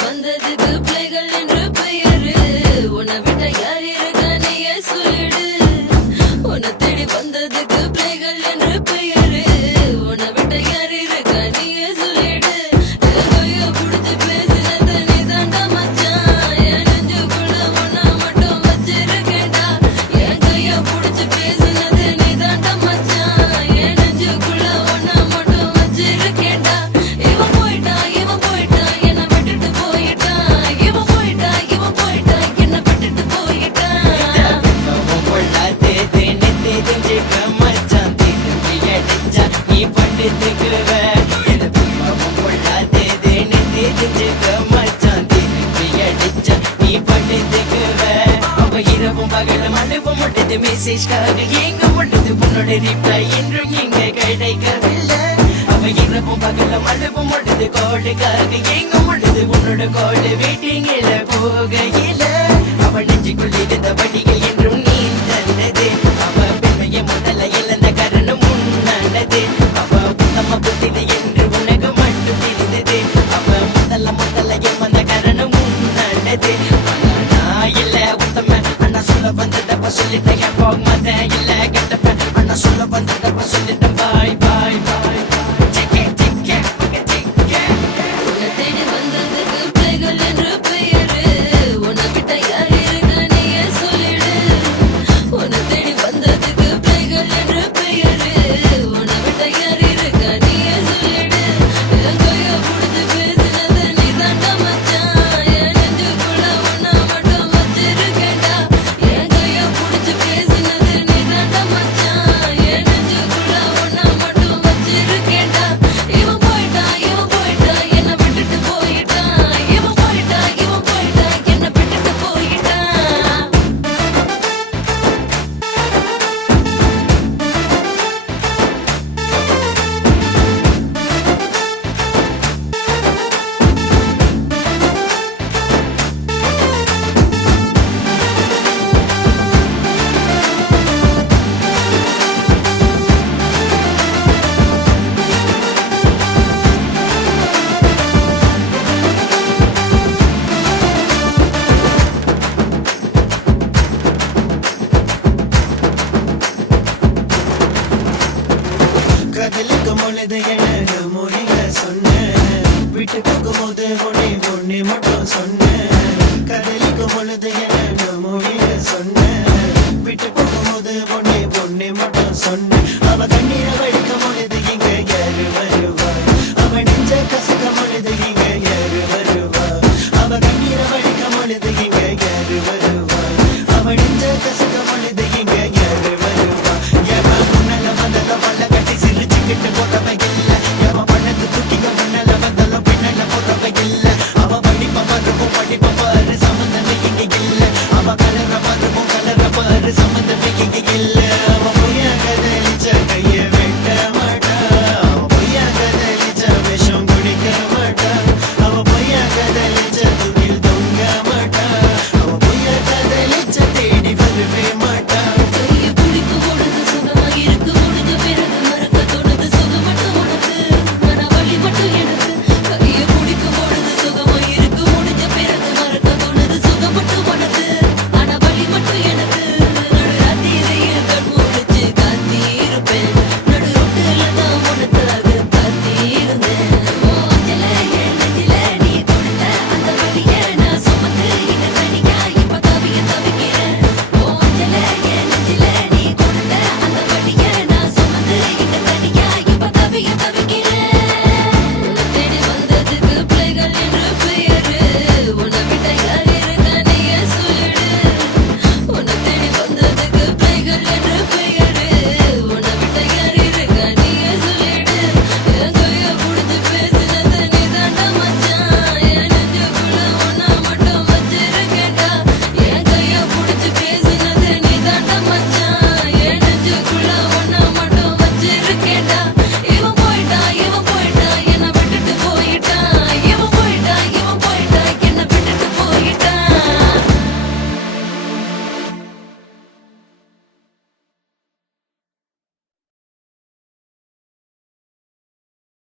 வந்ததுக்கு பிள்ளைகள் என்று பெயரு. உன்னை விட்ட யார் இருக்கா நீயே சொல்லிடு. உன்னை தேடி வந்ததுக்கு பிள்ளைகள் என்று பெயரு. உன்னை விட்ட யார் இருக்கா நீயே சொல்லிடு. என் கைய புடிச்சு பேசினது நீ தாண்டா மச்சான். என் நெஞ்சுக்குள்ள உன்னை மட்டும் வச்சிருக்கேன்டா. என் கைய புடிச்சு பேசினது நீ தாண்டா மச்சான். என் நெஞ்சுக்குள்ள உன்னை மட்டும் வச்சிருக்கேன்டா. இவன் போயிட்டான் என்னை விட்டுட்டு போயிட்டான். இவன் போயிட்டான் என்னை விட்டுட்டு போயிட்டான். மெசேஜ்காக எங்க மட்டுது உன்னோட ரிப்ளை என்றும் இங்க கிடைக்கவில்லை. அவ இரவும் பகலும் அழுவும் பொழுது கோடுக்காக எங்க மட்டுது உன்னோட கோடு வெயிட்டிங்கில போகையில அவ நெஞ்சுக்குள் இருந்த வடிகள் என்றும் நீ தந்தது. அவ பெண்மைய முதல்ல இழந்த காரணம் முன்னானது. அவ உத்தம புத்திரை என்று உனக்கு மட்டும் தெரிந்தது. அவ முதல்ல வந்த காரணம் முன்னானது. ஆனா நான் இல்ல உத்தம அண்ணா சொல்ல வந்ததப்ப சொல்லிட்டேன். போக மாட்டேன் இல்ல கெட்டப்ப அண்ணா சொல்ல வந்ததப்ப சொல்லிட்டேன். பாய் பாய் பாய் உன்னை தேடி வந்ததுக்கு பிள்ளைகள் என்று பெயரு. உன்னை விட்ட யார் இருக்கா நீயே சொல்லிடு. உன்னை தேடி வந்ததுக்கு பிள்ளைகள் என்று பெயரு. உன்னை விட்ட யார் இருக்கா நீயே சொல்லிடு. என் கைய புடிச்சு பேசினது நீ தாண்டா மச்சான். என் நெஞ்சுக்குள்ள உன்னை மட்டும் வச்சிருக்கேன்டா. என் கைய புடிச்சு பேசினது நீ தாண்டா மச்சான். என் நெஞ்சுக்குள்ள உன்னை மட்டும் வச்சிருக்கேன்டா. இவன் போயிட்டான் என்னை விட்டுட்டு போயிட்டான். இவன் போயிட்டான் என்னை விட்டுட்டு போயிட்டான். காதலிக்கும் பொழுது எனக்கு மொழிய சொன்ன. விட்டு போகும்போது ஒன்னே மட்டும் சொன்ன. காதலிக்கும் பொழுது எனக்கு மொழிய சொன்ன. விட்டு போகும்போது ஒன்னே மட்டும் சொன்ன. அவ கண்ணீரை வடிக்கும் பொழுது இங்க யாரு வருவா. அவ நெஞ்ச கசக்கும் பொழுது இங்க யாரு வருவா. அவ கண்ணீரை வடிக்கும் பொழுது இங்க யாரு வருவா. அவ நெஞ்ச கசக்கும் பொழுது இங்க யாரு வருவா. எவன் முன்னால வந்தத வல்ல கட்டி சிரிச்சுக்கிட்டு போட்டவ இல்ல. எவன் பண்ணது தூக்கிக்க முன்னால வந்தாலும் பின்னால போட்டவ இல்ல. அவ படிப்ப பாரு சம்பந்தமே இங்க இல்ல. அவ கலர பாரு சம்பந்தமே இங்க இல்ல. அவ பொய்யா கதலிச்ச கைய வெட்ட மாட்டா. அவ பொய்யா கதலிச்ச விஷம் குடிக்க மாட்டா. அவ பொய்யா கதலிச்ச தூக்கில்